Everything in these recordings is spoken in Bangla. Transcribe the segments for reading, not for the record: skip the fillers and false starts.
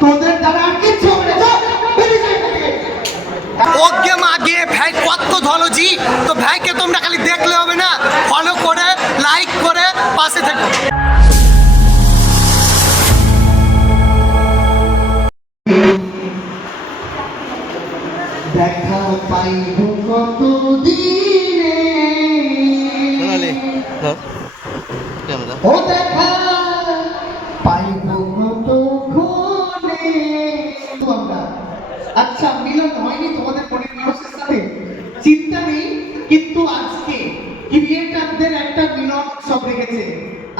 তোদের দ্বারা আর কিচ্ছু হবে না। ওকে মাগে ভাই কত ধলোজি, তো ভাইকে তোমরা খালি দেখলে হবে না, ফলো করে লাইক করে পাশে থেকো। দেখা পাইব কত দিনে ও দেখা পাইব কত ক্ষণে। আমরা আচ্ছা মিলন হয়নি তোমাদের মনের মানুষের সাথে, চিন্তা নেই, কিন্তু আজকে ক্রিয়েটারদের একটা মিলন উৎসব রেখেছে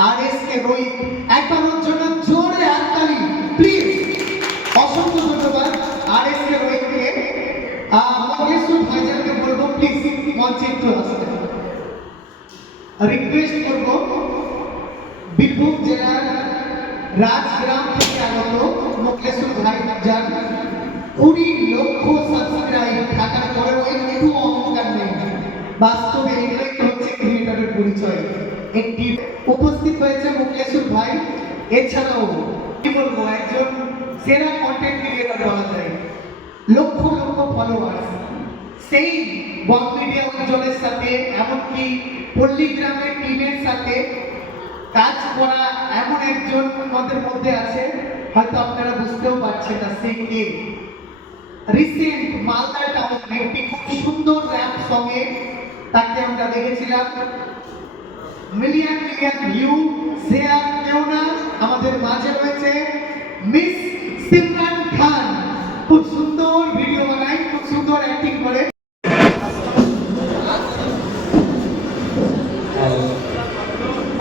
আর এস কে রোহিত, একবার ওর জন্য জোরে হাততালি প্লিজ। অসংখ্য ধন্যবাদ আর এস কে রোহিতকে। মহেশ্বর ভাইজানকে বলবো প্লিজ মঞ্চে একটু আসতে রিকোয়েস্ট করবো। বীরভূম জেলার রাজগ্রাম থেকে আগত মহেশ্বর ভাইজান 20 লক্ষ সাবস্ক্রাইব থাকার পরেও একটু অহংকার নেই। বাস্তবে এটাই হচ্ছে ক্রিয়েটরের পরিচয়। একটি উপস্থিত হয়েছে মহেশ্বর ভাই, এছাড়াও কি বলবো একজন সেরা কন্টেন্ট ক্রিয়েটর বলা যায়, লক্ষ লক্ষ ফলোয়ার। সেই ওয়ান মিডিয়া উজ্জ্বলের সাথে এমনকি পল্লীগ্রামের টিমের সাথে কাজ করা এমন একজন আমাদের মধ্যে আছে, হয়তো আপনারা বুঝতেও পারছেন না সে কে। রিসেন্ট মালদা টাউনে একটি খুব সুন্দর র‍্যাপ সঙ্গে তাকে আমরা দেখেছিলাম, মিলিয়ন মিলিয়ন ভিউ শেয়ার কেউ না। আমাদের মাঝে রয়েছে মিস সিমরান খান, খুব সুন্দর ভিডিও বানায়, খুব সুন্দর অ্যাক্টিং করে।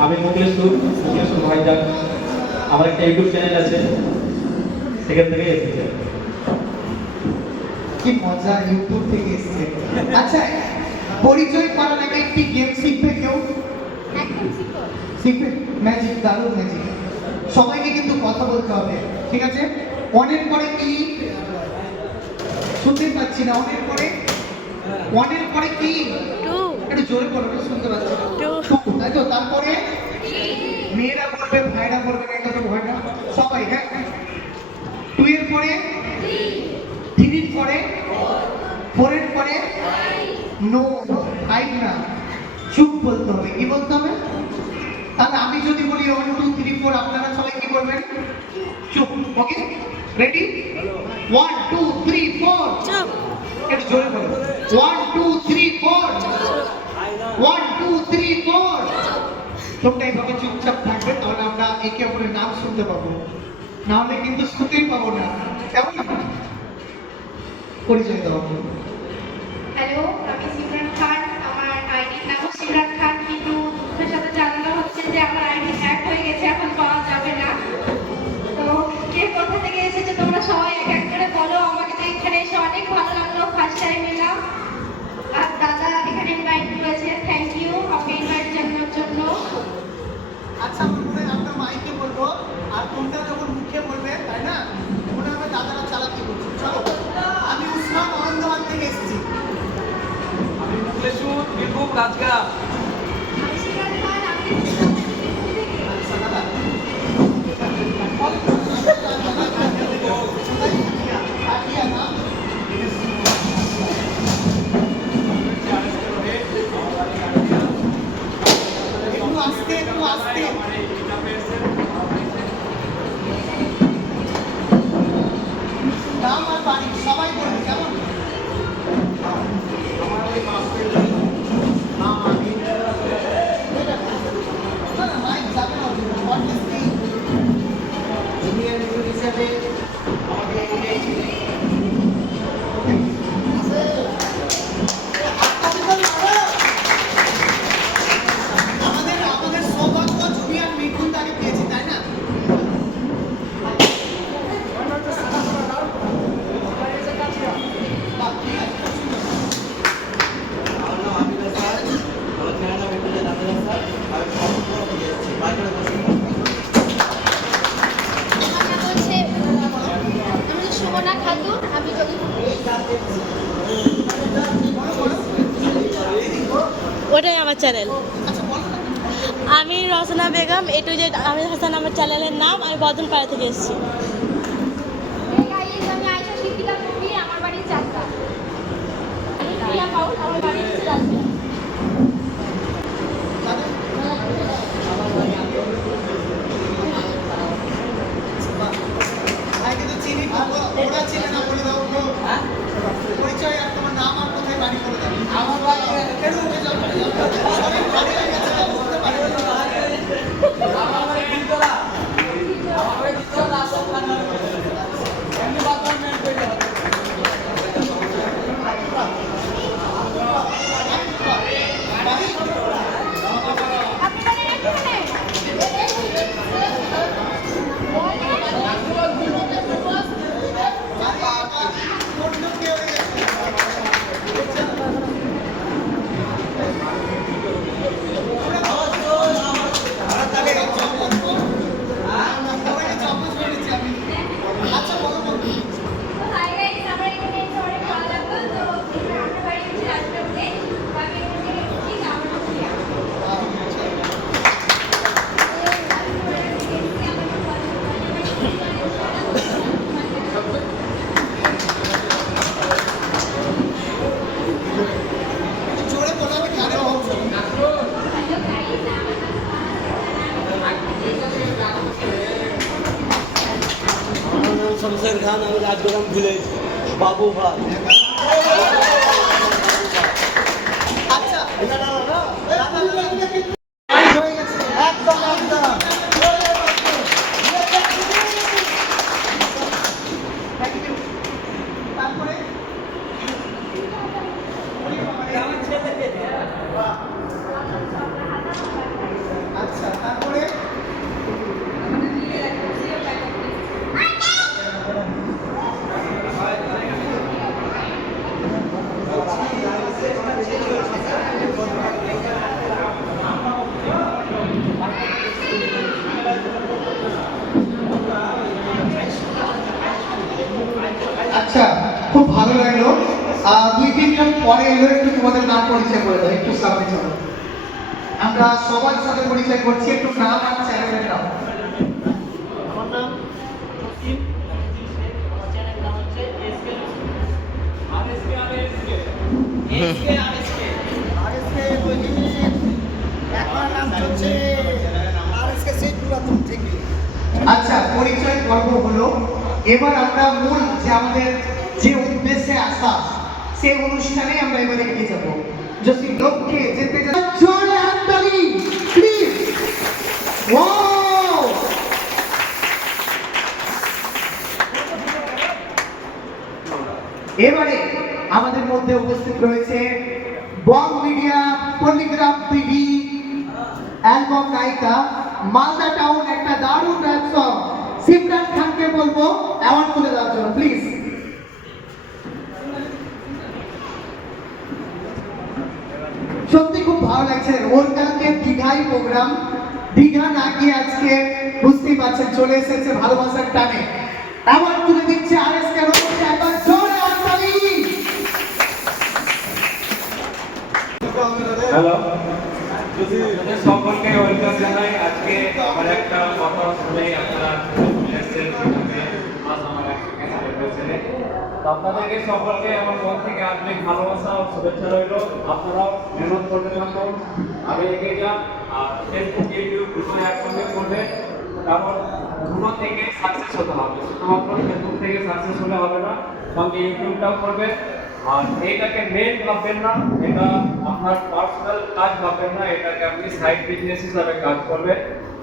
আমি মুকেশ্বর ভাইজান, আমার একটা ইউটিউব চ্যানেল আছে, সেখান থেকে এসেছি। কি মজা, ইউটিউব থেকে এসেছে। আচ্ছা পরিচয় করার আগে একটি গেম শিখবে কেউ? শিখবে? ম্যাজিক, দারুণ ম্যাজিক। সবাইকে কিন্তু কথা বলতে হবে, ঠিক আছে? অনেক পরে কি শুনতে পাচ্ছি না, অনেক পরে অনেক পরে কি একটু জোরে বলো, শুনতে পাচ্ছি না। তাই তো, তারপরে মেয়েরা বলবে, ভাইরা বলবে, এটা তো ভয় না সবাই। হ্যাঁ, 2 এর পরে 3 এর পরে 4 এর পরে নো, 5 না, চুপ বলতে হবে। কি বলতে হবে? তাহলে আমি যদি বলি 1 2 3 4, আপনারা সবাই কি করবেন? চুপ। ওকে, রেডি? 1 2 3 4 চুপ। একটু জোরে বলো। 1 2 3 4 1 2 3 4। তোমরা এইভাবে চুপচাপ থাকবে, তাহলে আমরা একে অপরের নাম শুনতে পাবো, না হলে কিন্তু শুনতেই পাবো না। কেমন? পরিচয় দাও। হ্যালো, আমি সিমরান খান, আমার আইডির নামও সিমরান খান, কিন্তু দুঃখের সাথে জানানো হচ্ছে যে আমার আইডি হ্যাক হয়ে গেছে, এখন পাওয়া যাবে না। তো কে কোথা থেকে এসেছে তোমরা সবাই এক এক করে বলো। আমাকে তো এখানে এসে অনেক ভালো লাগলো, ফার্স্ট টাইম এলাম। আর দাদা এখানে ইনভাইট করেছে, থ্যাংক ইউ আমাকে ইনভাইট জানানোর জন্য। আচ্ছা মনে হয় আমরা মাইকে বলবো, আর তোমরা যখন মুখে বলবে, তাই না? মনে হবে দাদারা চালাকি করছে। চলো, আমি উসমান আনন্দবাদ থেকে এসেছি। আমি মুকেশ্বর, বীরভূম রাজগ্রাম। আমি সিমরান খান, আমি আচ্ছা দাদা, একটু আস্তে, একটু আস্তে। নাম আর বাড়ি সবাই বলবে, কেমন? মাইক যাবে না, অবভিয়াসলি জুনিয়র হিসেবে আমাদের সৌভাগ্য জুনিয়র মিঠুন তাকে পেয়েছি, তাই না? ওটাই আমার চ্যানেল। আমি রচনা বেগম, A to Z আমির হাসান আমার চ্যানেলের নাম। আমি বদনপাড়া থেকে এসেছি। शमशेर खान, আমি রাজগ্রাম ভিলেজ, বাবু ভাই। আচ্ছা হয়ে গেছে একদম একদম তারপরে আচ্ছা তারপরে আচ্ছা খুব ভালো লাগলো 2-3 জন পরে এলো একটু তোমাদের নাম পরিচয় করে দাও একটু সামনে চলো আমরা সবার সাথে পরিচয় করছি একটু নাম আর চ্যানেলের নাম আমার নাম জসিম, আমার চ্যানেল নাম হচ্ছে এসকে আরএসকে রহিম এখন নাম চলছে আরএসকে সেই পুরাতন থেকে আচ্ছা পরিচয় পর্ব হলো এবার আমরা মূল যে আমাদের যে উদ্দেশ্যে আসা সেই অনুষ্ঠানে আমরা এবারে এগিয়ে যাব যদি লক্ষ্যে যেতে জোরে হাততালি প্লিজ ওয়াও এবারে আমাদের মধ্যে উপস্থিত রয়েছে বং মিডিয়া পল্লিগ্রাম টিভি অ্যালবাম নায়িকা মালদা টাউন একটা দারুণ র‍্যাপ সং সিমরান খানকে বলবো অ্যাওয়ার্ড তুলে দেওয়ার জন্য প্লিজ সত্যি খুব ভালো লাগছে ওর কালকে দীঘাই প্রোগ্রাম দীঘা না গিয়ে আজকে বুঝতেই পারছেন চলে এসেছে ভালোবাসার টানে অ্যাওয়ার্ড তুলে দিচ্ছে আরএসকে রোবটে একবার জোরে হাততালি হ্যালো, আপনাদের সকলকে ওয়েলকাম জানাই। আজকে আমার একটা কথা শুনে আপনারা এসেছেন প্লাস আমার একটা তো আপনাদেরকে সকলকে আমার মন থেকে আন্তরিক ভালোবাসা ও শুভেচ্ছা রইল। আপনারাও মেহনত করতে থাকুন, আমি এগিয়ে যান আর ফেসবুক ইউটিউব দুটো একসঙ্গে করবে, কারণ দুটো থেকে সাকসেস হতে হবে। শুধুমাত্র ফেসবুক থেকে সাকসেস হলে হবে না, সঙ্গে ইউটিউবটাও করবে। আর এইটাকে মেন ভাববেন না, এটা আপনার পার্সোনাল কাজ ভাববেন না, এটাকে আপনি সাইড বিজনেস হিসাবে কাজ করবেন।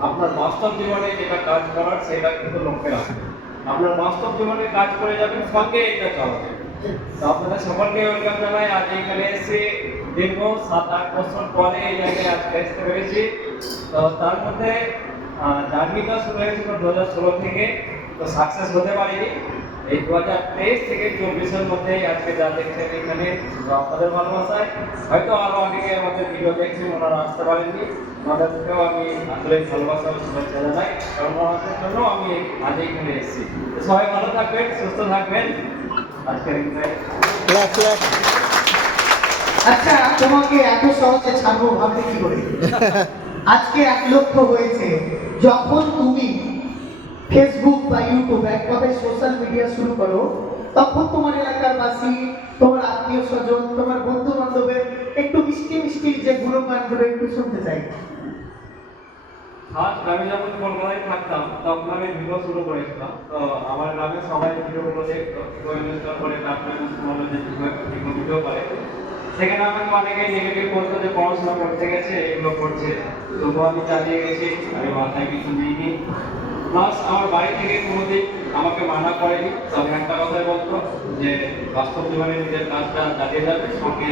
আপনার বাস্তব জীবনে যেটা কাজ করার সেটা কিন্তু লক্ষ্যে রাখবেন। আপনার বাস্তব জীবনে কাজ করে যাবেন, সঙ্গে এটা চালাবেন। তো আপনাদের সকলকে ওয়েলকাম জানাই। আজ এখানে এসে দীর্ঘ 7-8 বছর পরে এই জায়গায় আজকে আসতে পেরেছি। তো তার মধ্যে জার্নিটা শুরু হয়েছিল 2016 থেকে, তো সাকসেস হতে পারিনি। এই 2023 থেকে 24-এর মধ্যে আজকে যা দেখছেন এখানে আপনাদের ভালোবাসায় হয়তো আরো অনেকে আমাদের ভিডিও দেখছেন, ওনারা আসতে পারেননি, ওনাদেরকেও আমি আন্তরিক ভালোবাসা ও শুভেচ্ছা জানাই, কারণ ওনাদের জন্য আমি আজ এখানে এসেছি। তো সবাই ভালো থাকবেন, সুস্থ থাকবেন। আজকের আচ্ছা তোমাকে এত সহজে ছাড়বো ভাবতে কি করে আজকে 1 লক্ষ হয়েছে যখন তুমি ফেসবুক বা ইউটিউব এক কথায় সোশ্যাল মিডিয়া শুরু করো, তখন তোমার এলাকার বাসী, তোমার আত্মীয় স্বজন, তোমার বন্ধু বান্ধবের একটু মিষ্টি মিষ্টি যে গুণগানগুলো একটু শুনতে চাই। ফার্স্ট আমি যখন কলকাতায় থাকতাম তখন আমি ভিডিও শুরু করেছিলাম। তো আমার গ্রামে সবাই ভিডিওগুলো দেখতো, ইনস্টল করে তারপরে যে ভিডিও করে, সেখানে আমাকে অনেকেই নেগেটিভ বলতো যে পড়াশোনা করতে গেছে, এগুলো করছে। তবুও আমি চালিয়ে গেছি, আমি মাথায় কিছু দিইনি। প্লাস আমার বাড়ি থেকে কোনোদিন আমাকে মানা করেনি, তবে একটা কথাই বলতো যে বাস্তব জীবনে নিজের কাজটা চালিয়ে যাবে, সঙ্গে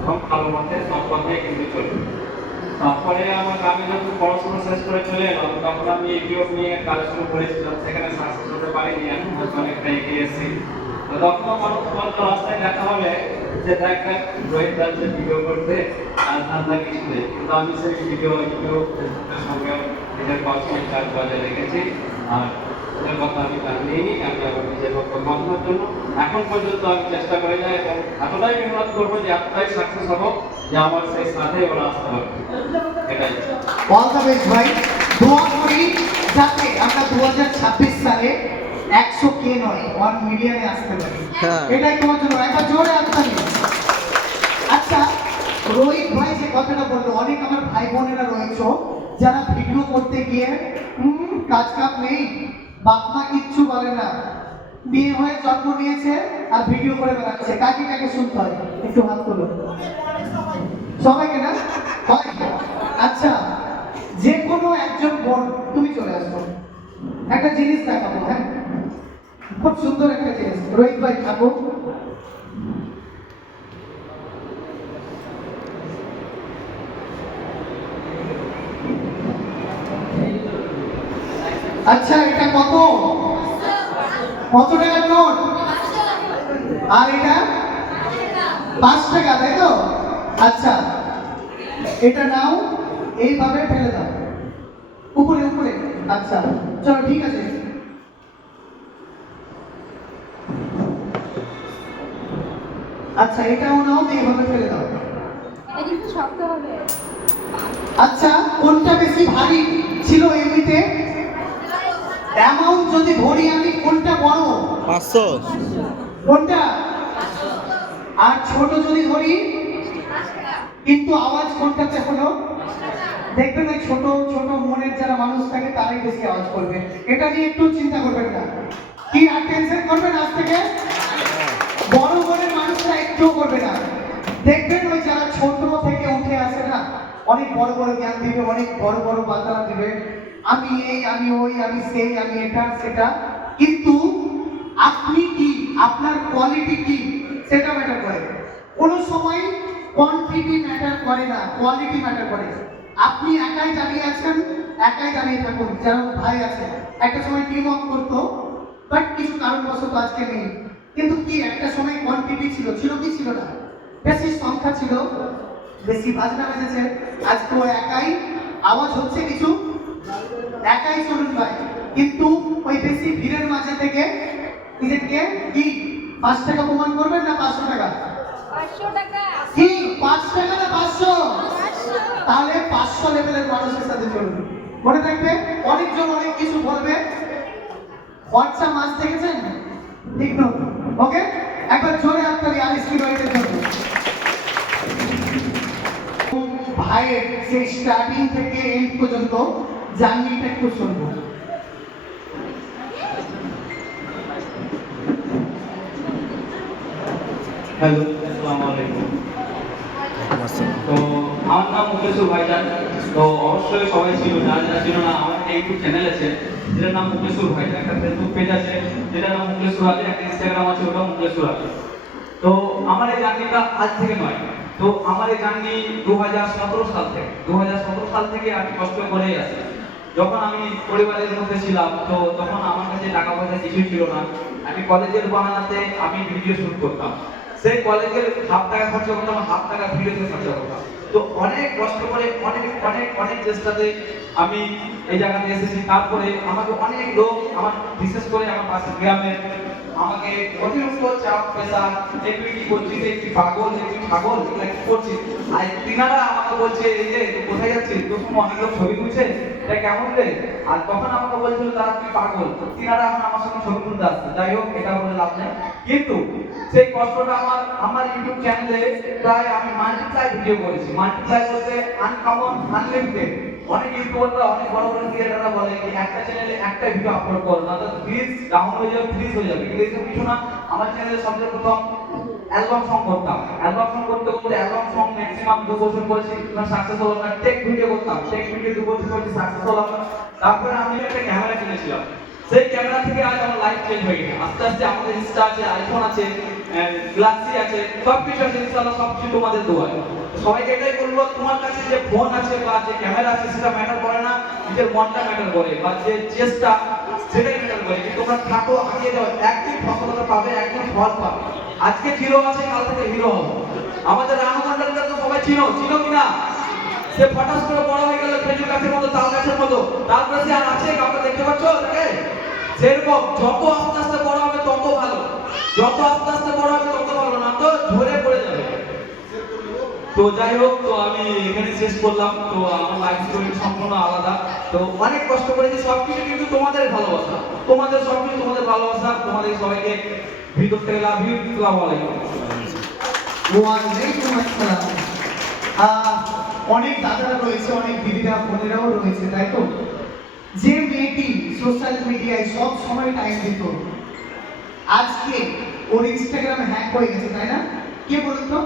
এবং ভালো মতে সব কথাই কিন্তু চলবে। তারপরে আমার গ্রামে যখন পড়াশোনা শেষ করে চলে এলাম, তখন আমি ইউটিউব নিয়ে কাজ শুরু করেছিলাম, সেখানে সাকসেস হতে পারিনি, এখন অনেকটা এগিয়ে এসেছি। তো তখন মানুষ বলতো রাস্তায় দেখা হবে যে দেখ রোহিত যাচ্ছে ভিডিও করতে, আর ধান্দা কিছু নেই, কিন্তু আমি সেই ভিডিও ইউটিউব ফেসবুকের সঙ্গে নিজের পার্সোনাল কাজ বজায় রেখেছি। আর ওদের কথা আমি কাজ নিইনি, আমি আমার নিজের বক্তব্য বাঁচানোর জন্য এখন পর্যন্ত আমি চেষ্টা করে যাই এবং এতটাই মেহনত করবো যে এতটাই সাকসেস হবো যে আমার সেই সাথে ওরা আসতে পারবে। এটাই অল দ্য বেস্ট ভাই, দোয়া করি যাতে আমরা 2026 সালে 100K নয় 1 মিলিয়নে আসতে পারি। এটাই তোমার জন্য একবার জোরে হাততালি। আচ্ছা রোহিত ভাই যে কথাটা বললো, অনেক আমার ভাই বোনেরা রয়েছে যারা ভিডিও করতে গিয়ে কাজ কাম নেই, বাপ মা কিচ্ছু বলে না, বিয়ে হয়ে জন্ম নিয়েছে আর ভিডিও করে বেড়াচ্ছে, কাকে কাকে শুনতে হয় একটু হাত তুলো। সবাইকে না হয়? আচ্ছা, যে কোনো একজন বোন, তুমি চলে আসবো, একটা জিনিস দেখাবো। হ্যাঁ, খুব সুন্দর একটা জিনিস। রোহিত ভাই থাকো। আচ্ছা, এটা কত কত টাকার নোট? আর এটা 5 টাকা, তাই তো? আচ্ছা, এটা নাও, এইভাবে ফেলে দাও উপরে উপরে। আচ্ছা চলো, ঠিক আছে। আচ্ছা, এটাও নাও, এইভাবে ফেলে দাও। এটা কিন্তু শক্ত হবে। আচ্ছা, কোনটা বেশি ভারী ছিল এমনিতে? অ্যামাউন্ট যদি ধরি আমি, কোনটা বড়? 500। কোনটা? আর ছোট যদি ধরি? কিন্তু আওয়াজ কোনটাতে হলো? দেখবেন ওই ছোট ছোট মনের যারা মানুষ থাকে তারাই বেশি আওয়াজ করবে। এটা নিয়ে একটু চিন্তা করবেন না, কি আর টেনশন করবেন আজ থেকে? বড় মনের মানুষরা একটুও করবে না। দেখবেন ওই যারা ছোট থেকে উঠে আসে না, অনেক বড় বড় জ্ঞান দিবে, অনেক বড় বড় বার্তা দিবে, আমি এই, আমি ওই, আমি সেই, আমি এটা সেটা। কিন্তু আপনি কি, আপনার কোয়ালিটি কি, সেটা ম্যাটার করে। কোনো সময় কোয়ান্টিটি ম্যাটার করে না, কোয়ালিটি ম্যাটার করে। আপনি একাই দাঁড়িয়ে আছেন, একাই দাঁড়িয়ে থাকুন। যেমন ভাই আছে, একটা সময় টিম ওয়ার্ক করতো, বাট কিছু কারণবশত আজকে নেই। কিন্তু কি একটা সময় কোয়ান্টিটি ছিল, ছিল কি ছিল না? বেশি সংখ্যা ছিল, বেশি বাজনা বেজেছে। আজকে ও একাই, আওয়াজ হচ্ছে কিছু, একাই চলুন ভাই। কিন্তু ওই বেশি ভিড়ের মাঝে থেকে নিজেকে কি 5 টাকা প্রমাণ করবেন না 500 টাকা? 500 টাকা। কি 5 টাকা না 500? তাহলে 500 লেভেলের মানুষের সাথে চলুন। মনে রাখবে, অনেকজন অনেক কিছু বলবে। খরচা মাছ দেখেছেন? ঠিক না? ওকে, একবার জোরে আপনার আলিস্কি রয়েছে জন্য ভাইয়ের সেই স্টার্টিং থেকে এন্ড পর্যন্ত জার্নিটা একটু শুনবো। হ্যালো, আসসালামু আলাইকুম। তো আমার নাম মুকেশ্বর ভাইজান। তো অবশ্যই সবাই ছিল, যারা যারা ছিল না, আমার একটা ইউটিউব চ্যানেল আছে যেটার নাম মুকেশ্বর ভাইজান, একটা ফেসবুক পেজ আছে যেটার নাম মুকেশ্বর আলী, একটা ইনস্টাগ্রাম আছে ওটা মুকেশ্বর আলী। তো আমার এই জার্নিটা আজ থেকে নয়, তো আমার এই জার্নি 2017 সাল থেকে, 2017 সাল থেকে আমি কষ্ট করেই আছি। যখন আমি পরিবারের মধ্যে ছিলাম, তো তখন আমার কাছে টাকা পয়সা কিছুই ছিল না। আমি কলেজের বাহানাতে আমি ভিডিও শুট করতাম, সেই কলেজের হাফ টাকা খরচা করতাম, হাফ টাকা ভিডিওতে খরচা করতাম। তো অনেক কষ্ট করে, অনেক অনেক অনেক চেষ্টাতে আমি এই জায়গাতে এসেছি। তারপরে আমাকে অনেক লোক, আমার বিশেষ করে আমার পাশের গ্রামের, আমাকে অতিরিক্ত চাপ পেশা, তুই কি করছিস, তুই পাগল, তুই ছাগল, এগুলা কি করছিস? আর তিনারা আমাকে বলছে, এই যে তুই কোথায় যাচ্ছিস, তোর সঙ্গে অনেক লোক ছবি তুলছে, এটা কেমন রে? আর তখন আমাকে বলছিল তারা তুই পাগল, তিনারা এখন আমার সঙ্গে ছবি তুলতে আসছে। যাই হোক, এটা বলে লাভ নেই। কিন্তু সেই কষ্টটা আমার ইউটিউব চ্যানেলে প্রায় আমি মাল্টিপ্লাই ভিডিও করেছি। মাল্টিপ্লাই বলতে আনকমন, আনলিমিটেড। অনেক ইউটিউবাররা, অনেক বড় বড় ক্রিয়েটাররা বলে কি একটা চ্যানেলে একটা ভিডিও আপলোড করো, না তো ফ্রিজ ডাউন হয়ে যাবে, ফ্রিজ হয়ে যাবে। কিন্তু এসব কিছু না। আমার চ্যানেলে সবচেয়ে প্রথম অ্যালবাম সং করতাম। অ্যালবাম সং করতে করতে অ্যালবাম সং ম্যাক্সিমাম 2 বছর করেছি, সাকসেস হলো না। টেক ভিডিও করতাম, টেক ভিডিও 2 বছর করেছি, সাকসেস হলো না। তারপরে আমি একটা ক্যামেরা কিনেছিলাম, সেই ক্যামেরা থেকে আজ আমার লাইফ চেঞ্জ হয়ে গেছে। আস্তে আস্তে আমাদের ইনস্টা আছে, আইফোন আছে, গ্যালাক্সি আছে, সব কিছু আছে। ইনশাআল্লাহ সব কিছু তোমাদের দোয়ায়। সবাইকে এটাই বলবো, তোমার কাছে যে ফোন আছে বা যে ক্যামেরা আছে সেটা ম্যাটার করে না, নিজের মনটা ম্যাটার করে, বা যে চেষ্টা সেটাই ম্যাটার করে। যে তোমরা থাকো, আগিয়ে যাও, একদিন সফলতা পাবে, একদিন ফল পাবে। আজকে জিরো আছে, কাল থেকে হিরো হবে। আমাদের রানু মন্ডলকে তো সবাই চিনো কিনা? সে ফটাস করে বড় হয়ে গেল খেজুর গাছের মতো, তাল গাছের মতো। তারপরে সে আর আছে, কাউকে দেখতে পাচ্ছ তাকে? সেরকম যত আস্তে আস্তে বড় হবে তত ভালো, যত আস্তে আস্তে বড় হবে তত ভালো, না তো ঝরে পড়ে যাবে। তো যাই হোক, তো আমি এখানে শেষ করলাম। তো আমার লাইফ স্টোরি সম্পূর্ণ আলাদা। তো অনেক কষ্ট করেছি, সবকিছু কিন্তু তোমাদের ভালোবাসা, তোমাদের সবকিছু তোমাদের ভালোবাসা। তোমাদের সবাইকে ভিতর থেকে লাভ ইউ। আসসালামু আলাইকুম। ওয়ালাইকুম আসসালাম। অনেক দাদারা রয়েছে, অনেক দিদিরা বোনেরাও রয়েছে, তাই তো? যে মেয়েটি সোশ্যাল মিডিয়ায় সব সময় টাইম দিত, আজকে ওর ইনস্টাগ্রাম হ্যাক হয়ে গেছে, তাই না? কে বলুন তো,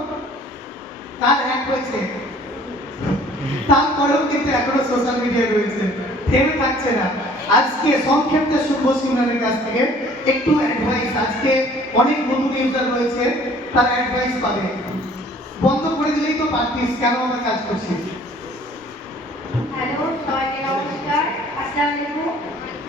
তার হ্যাক হয়েছে, তারপরেও কিন্তু এখনো সোশ্যাল মিডিয়ায় রয়েছে, থেমে থাকছে না। আজকে সংক্ষেপে শুনবো সিমরানের কাছ থেকে একটু অ্যাডভাইস। আজকে অনেক নতুন ইউজার রয়েছে, তার অ্যাডভাইস পাবে। বন্ধ করে দিলেই তো পারতিস, কেন আমরা কাজ করছিস? হ্যালো, সবাইকে নমস্কার, আসসালামু আলাইকুম।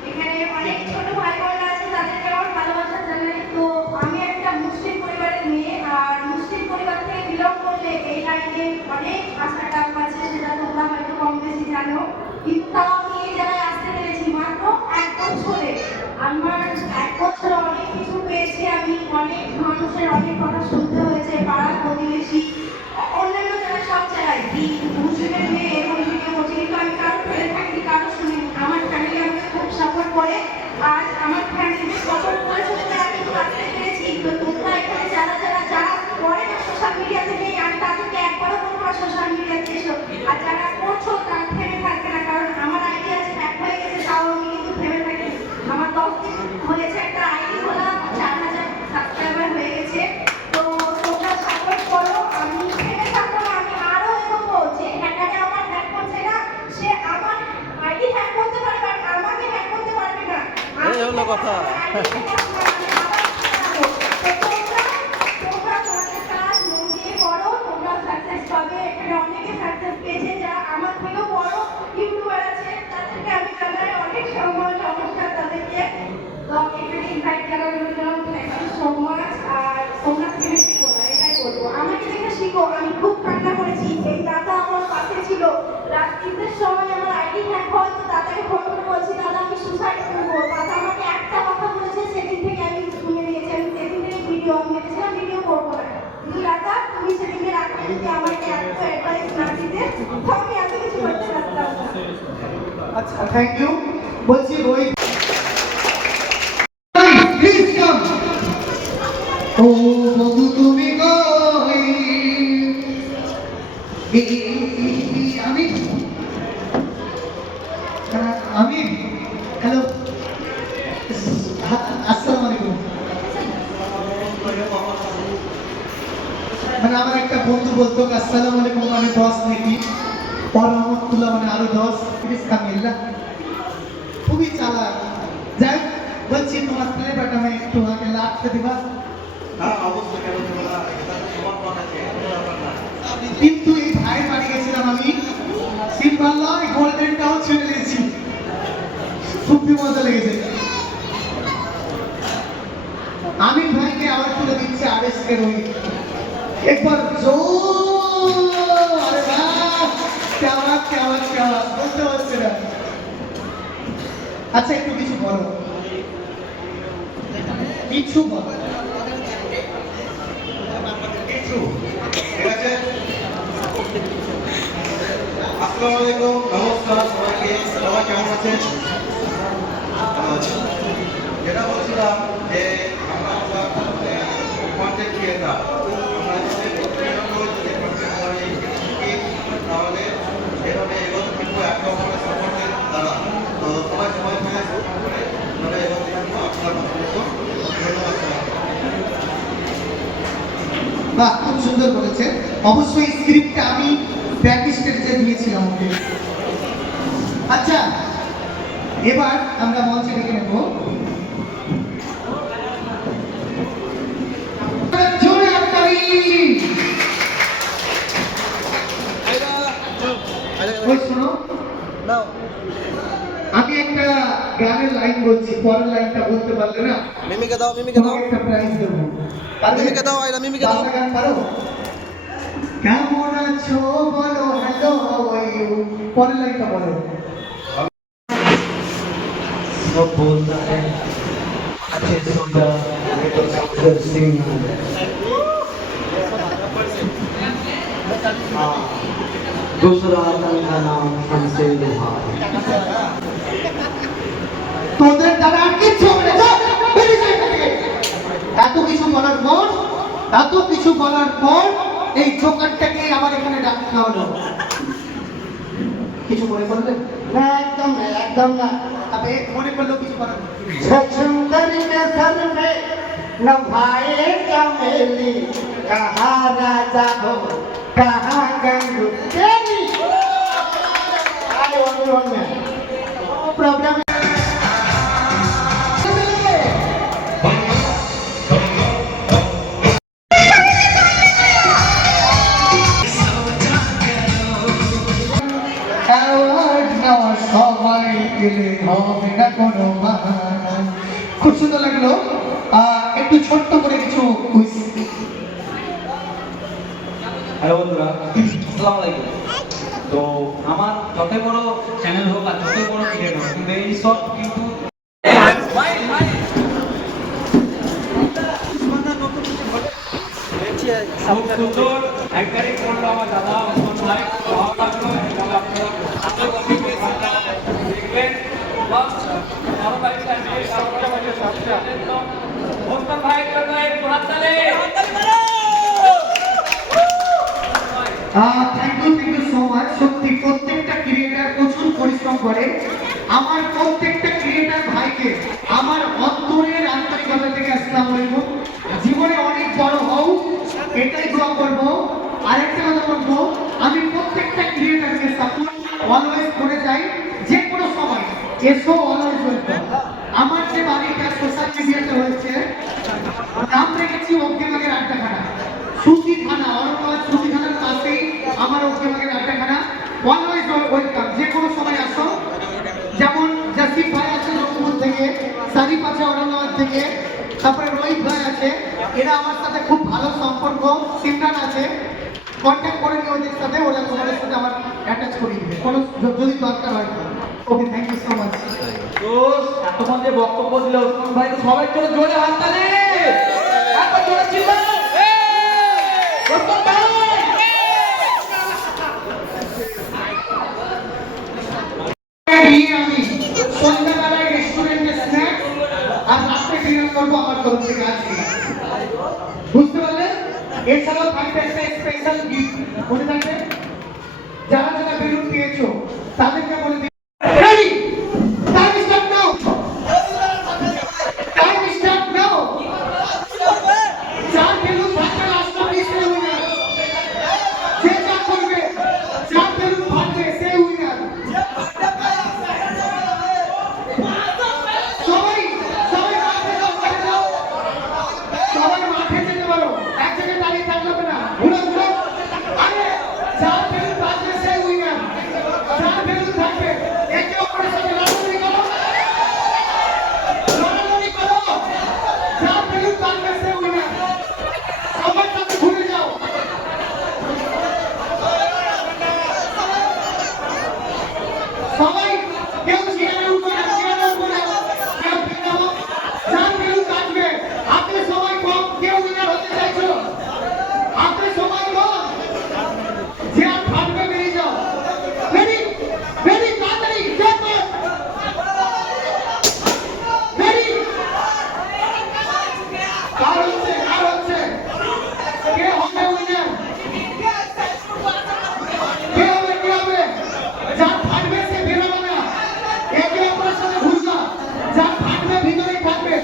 এখানে অনেক ছোট ভাই বোনেরা আছে, তাদেরকে আমার ভালোবাসা জানাই। তো আমি একটা মুসলিম পরিবারের মেয়ে, আর মুসলিম পরিবার থেকে বিলং করলে এই লাইনে অনেক আশা টাপ আছে, সেটা তোমরা হয়তো কম বেশি জানো। কিন্তু তাও আমি এই জায়গায় আসতে পেরেছি মাত্র 1 বছরে। আমার 1 বছরে অনেক কিছু পেয়েছি আমি, অনেক মানুষের অনেক কথা শুনতে হয়েছে, পাড়া প্রতিবেশী, অন্যান্য যারা সব জায়গায় কি মুসলিমের মেয়ে এরকম ভিডিও করছে, কিন্তু আমি কারো ফেলে থাকি, কারো শুনিনি। আমার ফ্যামিলি আমাকে খুব সাপোর্ট করে, আজ আমার ফ্যামিলি সাপোর্ট করেছে বলে আমি কিন্তু আসতে পেরেছি। তো তোমরা এখানে যারা করে না সোশ্যাল মিডিয়া থেকে, আমি তাদেরকে একবারও বলবো না সোশ্যাল মিডিয়াতে এসো। আর যারা করছো তারা থেমে থাকবে না, কারণ আমার আইডি আছে হ্যাক হয়ে গেছে, তাও আমি কিন্তু থেমে থাকি। আমার 10 দিন হয়েছে একটা আইডি খোলা, 4000 সাবস্ক্রাইবার হয়ে গেছে। তো তোমরা সাপোর্ট করো, আমি থেমে থাকবো না, আমি আরো এগোবো। যে হ্যাকারে আমার হ্যাক করছে না, সে আমার আইডি হ্যাক করতে পারে, বাট আমাকে হ্যাক করতে পারবে না। এই হলো কথা। তোমরা তোমাদের কাজ মন দিয়ে করো, তোমরা সাকসেস পাবে। এখানে অনেকে সাকসেস পেয়েছে, যারা আমার থেকেও বড় ইউটিউবার আছে, তাদেরকে আমি জানাই অনেক সম্মান, নমস্কার তাদেরকে। তো এখানে ইনভাইট করার জন্য থ্যাংক ইউ সো মাচ। আর তোমরা থেকে শিখো না, এটাই বলবো, আমাকে দেখে শিখো। আমি খুব কান্না করেছি, এই দাদা আমার পাশে ছিল। রাত 3টের সময় আমার আইডি হ্যাক হয়, তো দাদাকে ফোন করে বলছি, দাদা আমি সুসাইড করবো। দাদা আমাকে একটা কথা বলেছে, সেদিন থেকে আমি শুনে নিয়েছি। আমি সেদিন থেকে ভিডিও ভেবেছিলাম ভিডিও করবো না, কিন্তু দাদা তুমি সেদিনকে রাখতে যদি আমাকে এত অ্যাডভাইস না দিতে, তো আমি এত কিছু করতে পারতাম না। আচ্ছা, থ্যাংক ইউ। বলছি রোহিত, প্লিজ কাম। ও বন্ধু তুমি কই? আমি আমি হ্যালো, আসসালামু আলাইকুম। মানে আমার একটা বন্ধু বলতো আসসালামু আলাইকুম মানে 10 নাকি, और রহমতুল্লাহ মানে আরো 10। প্লিজ কামিল্লা খুবই চালাক। যাই বলছি তোমার ফ্লেভারটা আমি একটু আগে লাগতে দিবা। কিন্তু এই ভাই বাড়ি গেছিলাম আমি, সিলভাল্লা গোল্ডেনটাও ছেড়ে দিয়েছি, খুবই মজা লেগেছে। আমি ভাইকে আবার তুলে দিচ্ছি আরএসকে রোহিত, একবার জোর। আরে বাহ, क्या बात क्या बात क्या बात, বলতে পারছি না। আচ্ছা একটু কিছু বলো, কিছু বলো। আসসালামু আলাইকুম, নমস্কার সবাইকে। সবাই কেমন আছেন? ভালো আছেন? যেটা বলছিলাম যে আমরা কন্টেন্ট ক্রিয়েটার, আমরা যদি তাহলে এভাবে এগোতে থাকবো একটা আমাদের সাপোর্টের দ্বারা। তো সবাই সবাই মিলে সাপোর্ট করে আমরা এগোতে থাকবো। আপনার মতো ধন্যবাদ। বাহ, খুব সুন্দর বলেছেন। অবশ্যই স্ক্রিপ্টটা আমি ব্যাক স্টেজে দিয়েছিলাম ওকে। আচ্ছা, এবার আমরা মঞ্চে ডেকে নেব জোরে আত্মারি। ওই শোনো, আমি একটা গানের লাইন বলছি, পরের লাইনটা বলতে পারলে না মিমিকে দাও, মিমিকে দাও, তোমাকে একটা প্রাইজ দেবো। পারবে? মিমিকে দাও, আইরা মিমিকে দাও। বাংলা গান পারো? কেমন আছো বলো, হ্যালো হাউ আর ইউ, পরের লাইনটা বলো। सब बोलता है अच्छे सोचा मैं तो सबसे सिंह दूसरा का नाम हमसे लोहार। তোদের দ্বারা আর কিচ্ছু হবে না, যা, বেরিয়ে যা এখান থেকে। এত কিছু বলার পর এই জোকারটাকে আবার এখানে ডাকা হলো। কিছু মনে করলে? না একদম না, একদম না। তবে মনে করলেও কিছু করার নেই। सुंदरी के सर में नभाए चमेली कहाँ राजा हो कहाँ गंगू तेरी প্রোগ্রামে অ্যাওয়ার্ড নেওয়া সবাই গেলে হবে না কোনো বাহানা। খুব সুন্দর লাগলো। একটু ছোট্ট করে কিছু কুইজ। হ্যালো বন্ধুরা, আসসালামু আলাইকুম। তো আমার যত বড় চ্যানেল হোক আর যত বড় ক্রিয়েট হোক, কিন্তু এই সব কিন্তু খুব সুন্দর একবারই করলো আমার দাদা অঙ্কন ভাই, ভালো লাগলো এবং আপনারা দেখবেন। আরো কয়েকটা মেয়ে, আরো কয়েকটা সাবস্ক্রাইব অঙ্কন ভাইয়ের জন্য একটু হাততালি। Thank you so much. সত্যি প্রত্যেকটা ক্রিয়েটার প্রচুর পরিশ্রম করে। আমার প্রত্যেকটা ক্রিয়েটার ভাইকে আমার অন্তরের আন্তরিকতা থেকে আসসালামু আলাইকুম। জীবনে অনেক বড় হও, এটাই দোয়া করবো। আরেকটা কথা বলবো, আমি প্রত্যেকটা ক্রিয়েটারকে সাপোর্ট অলওয়েজ করে যাই, যে কোনো সময় এসো অলওয়েজ ওয়েলকাম। আমার যে বাড়িটা সোশ্যাল মিডিয়াতে হয়েছে, নাম রেখেছি অগ্নিবাগের আড্ডাখানা। সুতি থানা, অরণ্যবাদ সুতি থানার পাশেই আমার অগ্নিবাগের আড্ডাখানা। অলওয়েজ ওয়েলকাম, যে কোনো সময় আসো। যেমন জাসিফ ভাই আছে রংপুর থেকে, সারিফ আছে অরণ্যবাদ থেকে, তারপরে রোহিত ভাই আছে, এরা আমার সাথে খুব ভালো সম্পর্ক। সিমরান আছে, কন্ট্যাক্ট করে নিয়ে ওদের সাথে, ওরা তোমাদের সাথে আমার অ্যাটাচ করিয়ে দিবে কোনো যদি দরকার হয়। ওকে, থ্যাংক ইউ সো মাচ। তো এতক্ষণ যে বক্তব্য দিল ওসমান ভাই, তো সবাই চলে জোরে হাততালি, একবার জোরে চিল্লাও। ওসমান ভাই আমি সন্ধ্যাবেলায় রেস্টুরেন্টে স্ন্যাক্স আর রাত্রে ডিনার করবো আমার তরফ থেকে আজকে, বুঝতে পারলে? এছাড়াও থাকবে একটা স্পেশাল গিফট, মনে থাকবে? যারা যারা বেলুন দিয়েছো তাদেরকে বলে দিই, ready, time start now, time start now. চার বেলুন থাকবে, লাস্ট লিস্টে উইনার, যে যা করবে, চার বেলুন থাকবে সে উইনার। সবাই সবাই মাঠে যাও, মাঠে যাও, সবাই মাঠে যেতে পারো, এক জায়গায় দাঁড়িয়ে থাকলে হবে না, ঘুরে ঘুরে। আরে যার বেলুন থাকবে সে উইনার, যার বেলুন থাকবে একে অপরের সাথে লড়ালড়ি করো, লড়ালড়ি করো, যার বেলুন থাকবে সে উইনার। সবার সাথে ঘুরে যাও। সবাই কেউ চেয়ারে উঠবে না, চেয়ারে উঠবে না, কেউ ফেলে হোক, যার বেলুন থাকবে। আপনি সবাই কম, কেউ উইনার হতে চাইছো? আপনি সবাই কম, যে আর থাকবে বেরিয়ে যাও। রেডি, রেডি, তাড়াতাড়ি জয় মা। রেডি, কার হচ্ছে, কার হচ্ছে, কে হবে উইনার, কে হবে, কে হবে? যার থাকবে সে বেরোবে না, একে অপরের সাথে ঘুরবা, যার থাকবে ভিতরেই থাকবে।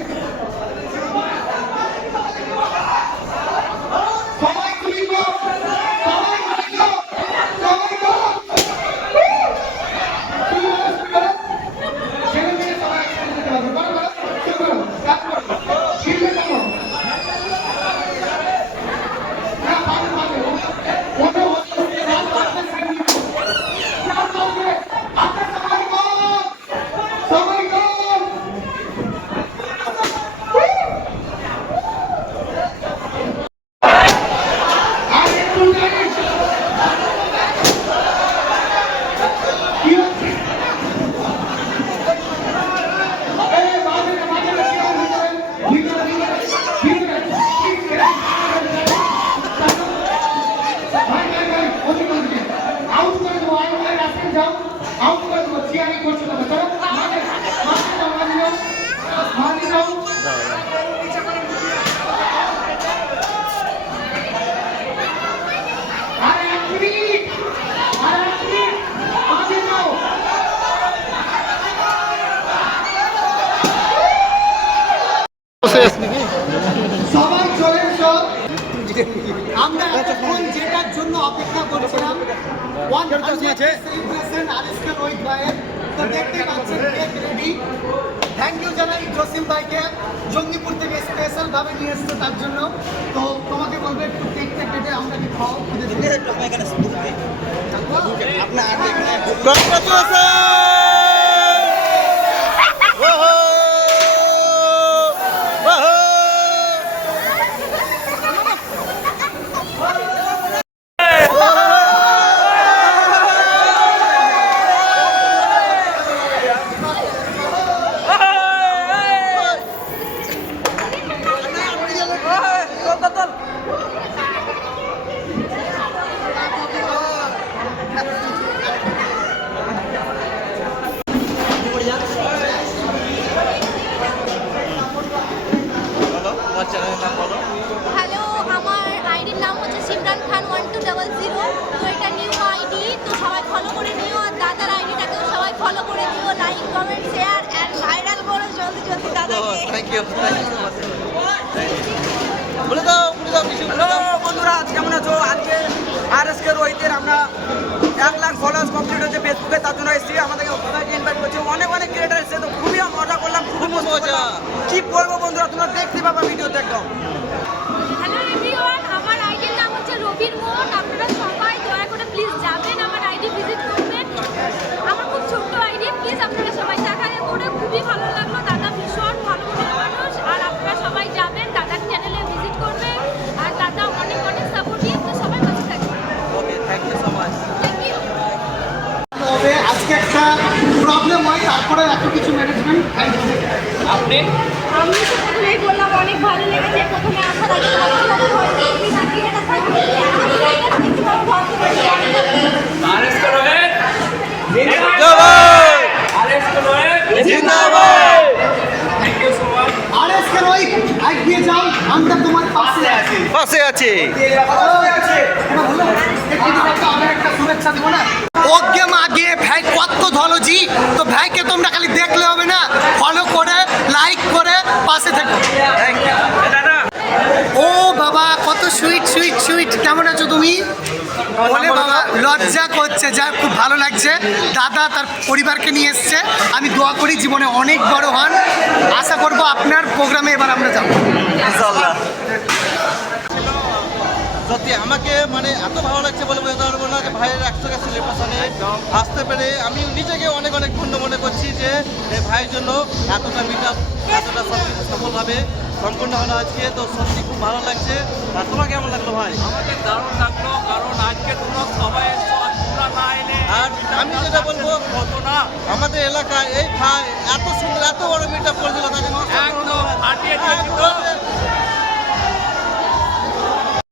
সবাই গুলি করো, সবাই গুলি করো, সবাই করো। শুরু করো, শুরু করো। ছেলে মেয়ে সবাই একসাথে যেতে পারবে। করো, করো, শুরু করো, কাজ করো। শিল্পে করো। না, পাবে, পাবে। ওটা হচ্ছে, যার থাকবে সে উইনার। যার থাকবে, আপনি সবাই করো, সবাই করো। আর একটু দাঁড়িয়ে। কি হচ্ছে? এই বাজে না, বাজে না, কেউ ভিতরে, ভিতরে, ভিতরে, ভিতরে। ভাই, ভাই, ভাই, ওদিকে, ওদিকে। আউট করে দেবো, আউট করে রাস্তায় যাও, আউট করে দেবো, চিয়ারিং করছো না, চলো, মাঠে, মাঠে যাও, মাঠে যাও, মাঠে যাও। আরে এক মিনিট, আরে এক মিনিট, মাঠে যাও। আমরা এখন যেটার জন্য অপেক্ষা করছিলাম 100 সেলিব্রেশন আরএসকে রোহিত ভাইয়ের, তো দেখতে পাচ্ছেন কেক রেডি। থ্যাংক ইউ জানাই জসিম ভাইকে, জঙ্গিপুর থেকে স্পেশাল ভাবে নিয়ে এসছে তার জন্য। তো তোমাকে বলবে একটু কেকটা কেটে আমরা কি খাও হ্যালো, আমার আইডির নাম হচ্ছে সিমরান খান 1200। তো এটা নিউ আইডি, তো সবাই ফলো করে নিও। আর দাদার আইডিটাকেও সবাই ফলো করে দিও, like comment share and viral করো জলদি জলদি দাদাকে। থ্যাংক ইউ বলে দাও কিছু বলে দাও। বন্ধুরা কেমন আছো? আজকে আরএসকে রোহিতের আমরা 1 লাখ ফলোয়ার্স কমপ্লিট হচ্ছে ফেসবুকে, তার জন্য এসেছি। আমাদেরকে সবাইকে ইনভাইট করছে, অনেক ক্রিয়েটার এসেছে, তো খুবই মজা করলাম, খুবই মজা। কি বলবো বন্ধুরা, তোমরা দেখতে পাবা ভিডিওতে একদম। হ্যালো এভরিওয়ান, আমার আইডির নাম হচ্ছে রবির মোহন। আপনারা সবাই দয়া করে প্লিজ যাবেন, আমার আইডি ভিজিট করবেন। আমার খুব ছোট্ট আইডি, প্লিজ আপনারা সবাই দেখা করে। খুবই ভালো লাগলো, দাদা ভীষণ ভালো মানুষ। আর আপনারা সবাই যাবেন, দাদার চ্যানেলে ভিজিট করবেন। আর দাদা অনেক সাপোর্টিভ, তো সবাই পাশে থাকবেন। Okay, thank you so much. Thank you. তবে আজকে একটা প্রবলেম হয়, তারপরে এত কিছু ম্যানেজমেন্ট আপনি আমি তো প্রথমেই বললাম অনেক ভালো লেগেছে। প্রথমে আসার আগে আরএসকে রোহিত জিন্দাবাদ আরএসকে রোহিত জিন্দাবাদ। Thank you so much. RSK Rohit এগিয়ে যাও, আমরা তোমার পাশে আছি। পাশে আছে। একটা শুভেচ্ছা দিব না। ওকে মাগে ভাই কত ভালো জি, তো ভাইকে তোমরা খালি দেখলে হবে না, ফলো করে লাইক করে পাশে থেকো। থ্যাংক ইউ দাদা। ও বাবা কত সুইট সুইট সুইট, কেমন আছো তুমি? বলে বাবা লজ্জা করছে, যা খুব ভালো লাগছে। দাদা তার পরিবারকে নিয়ে এসছে, আমি দোয়া করি জীবনে অনেক বড় হন। আশা করব আপনার প্রোগ্রামে এবার আমরা যাবো ইনশাআল্লাহ। সত্যি আমাকে মানে এত ভালো লাগছে বলে বোঝাতে পারবো না যে ভাইয়ের 100টা সেলিব্রেশনে আসতে পেরে আমি নিজেকে অনেক ধন্য মনে করছি যে এই ভাইয়ের জন্য এতটা মিট আপ, এতটা সব কিছু সফলভাবে সম্পূর্ণ হলো আজকে। তো সত্যি খুব ভালো লাগছে। আর তোমার কেমন লাগলো ভাই? আমাদের দারুণ লাগলো, কারণ আজকে তোমরা সবাই এসছো, আর তোমরা না এলে আর আমি যেটা বলবো, হতো না। আমাদের এলাকায় এই ভাই এত সুন্দর এত বড় মিট আপ করে দিল, তাকে একদম হাঁটিয়ে